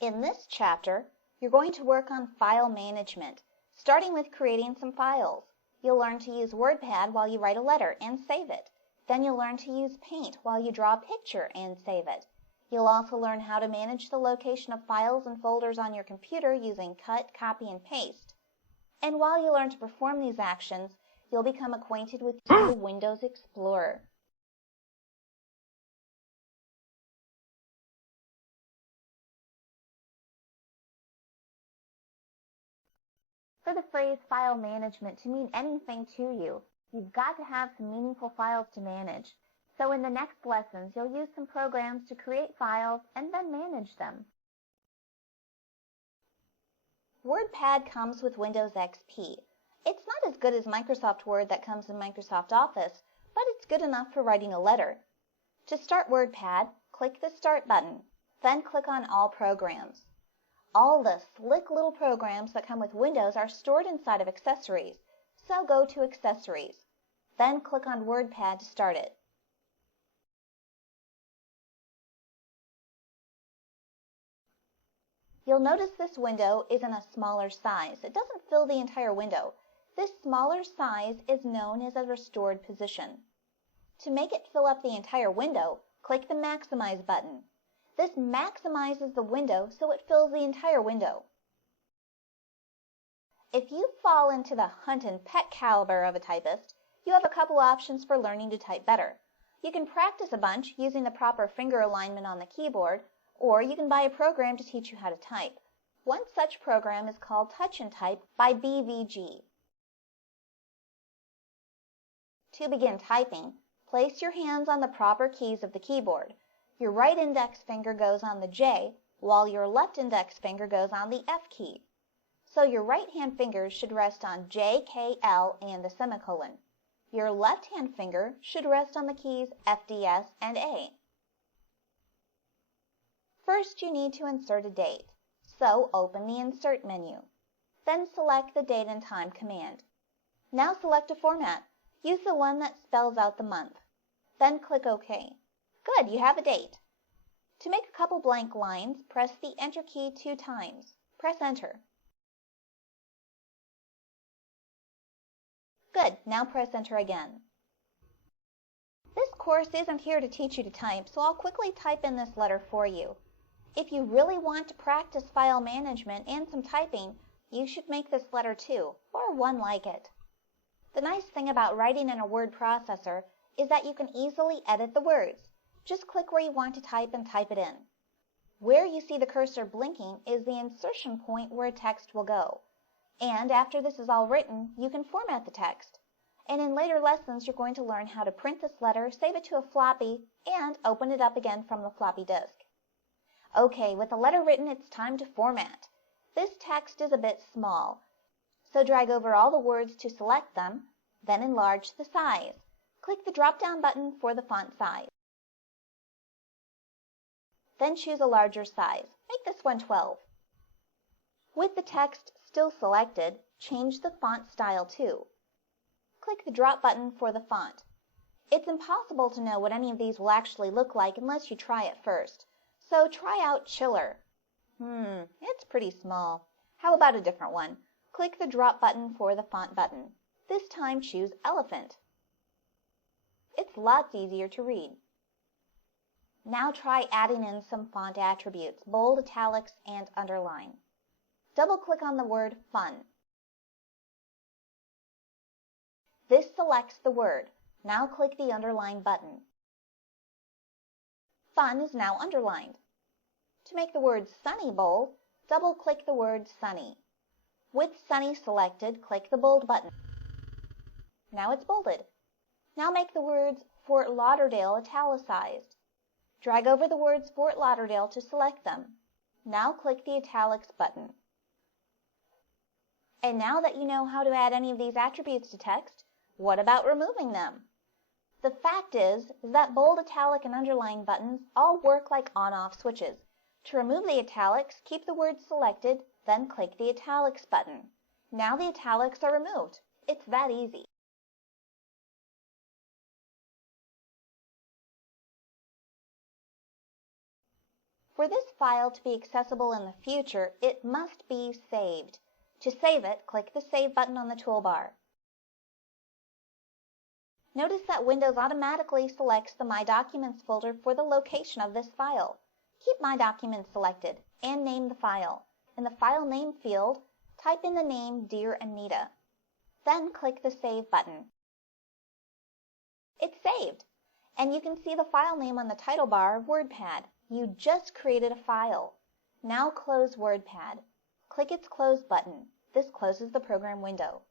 In this chapter, you're going to work on file management, starting with creating some files. You'll learn to use WordPad while you write a letter and save it. Then you'll learn to use Paint while you draw a picture and save it. You'll also learn how to manage the location of files and folders on your computer using cut, copy, and paste. And while you learn to perform these actions, you'll become acquainted with the Windows Explorer. For the phrase file management to mean anything to you, you've got to have some meaningful files to manage. So in the next lessons, you'll use some programs to create files and then manage them. WordPad comes with Windows XP. It's not as good as Microsoft Word that comes in Microsoft Office, but it's good enough for writing a letter. To start WordPad, click the Start button, then click on All Programs. All the slick little programs that come with Windows are stored inside of Accessories, so go to Accessories. Then click on WordPad to start it. You'll notice this window is in a smaller size. It doesn't fill the entire window. This smaller size is known as a restored position. To make it fill up the entire window, click the Maximize button. This maximizes the window so it fills the entire window. If you fall into the hunt and peck caliber of a typist, you have a couple options for learning to type better. You can practice a bunch using the proper finger alignment on the keyboard, or you can buy a program to teach you how to type. One such program is called Touch and Type by BVG. To begin typing, place your hands on the proper keys of the keyboard. Your right index finger goes on the J, while your left index finger goes on the F key. So your right hand fingers should rest on J, K, L, and the semicolon. Your left hand finger should rest on the keys F, D, S, and A. First, you need to insert a date, so open the Insert menu. Then select the Date and Time command. Now select a format. Use the one that spells out the month. Then click OK. Good, you have a date. To make a couple blank lines, press the Enter key 2 times. Press Enter. Good, now press Enter again. This course isn't here to teach you to type, so I'll quickly type in this letter for you. If you really want to practice file management and some typing, you should make this letter too, or one like it. The nice thing about writing in a word processor is that you can easily edit the words. Just click where you want to type and type it in. Where you see the cursor blinking is the insertion point where text will go. And after this is all written, you can format the text. And in later lessons, you're going to learn how to print this letter, save it to a floppy, and open it up again from the floppy disk. Okay, with the letter written, it's time to format. This text is a bit small, so drag over all the words to select them, then enlarge the size. Click the drop-down button for the font size. Then choose a larger size. Make this one 12. With the text still selected, change the font style too. Click the drop button for the font. It's impossible to know what any of these will actually look like unless you try it first. So try out Chiller. It's pretty small. How about a different one? Click the drop button for the font button. This time choose Elephant. It's lots easier to read. Now try adding in some font attributes, bold, italics, and underline. Double-click on the word Fun. This selects the word. Now click the Underline button. Fun is now underlined. To make the word Sunny bold, double-click the word Sunny. With Sunny selected, click the Bold button. Now it's bolded. Now make the words Fort Lauderdale italicized. Drag over the words Fort Lauderdale to select them. Now click the Italics button. And now that you know how to add any of these attributes to text, what about removing them? The fact is that bold, italic, and underline buttons all work like on-off switches. To remove the italics, keep the words selected, then click the Italics button. Now the italics are removed. It's that easy. For this file to be accessible in the future, it must be saved. To save it, click the Save button on the toolbar. Notice that Windows automatically selects the My Documents folder for the location of this file. Keep My Documents selected and name the file. In the File Name field, type in the name Dear Anita. Then click the Save button. It's saved, and you can see the file name on the title bar of WordPad. You just created a file. Now close WordPad. Click its Close button. This closes the program window.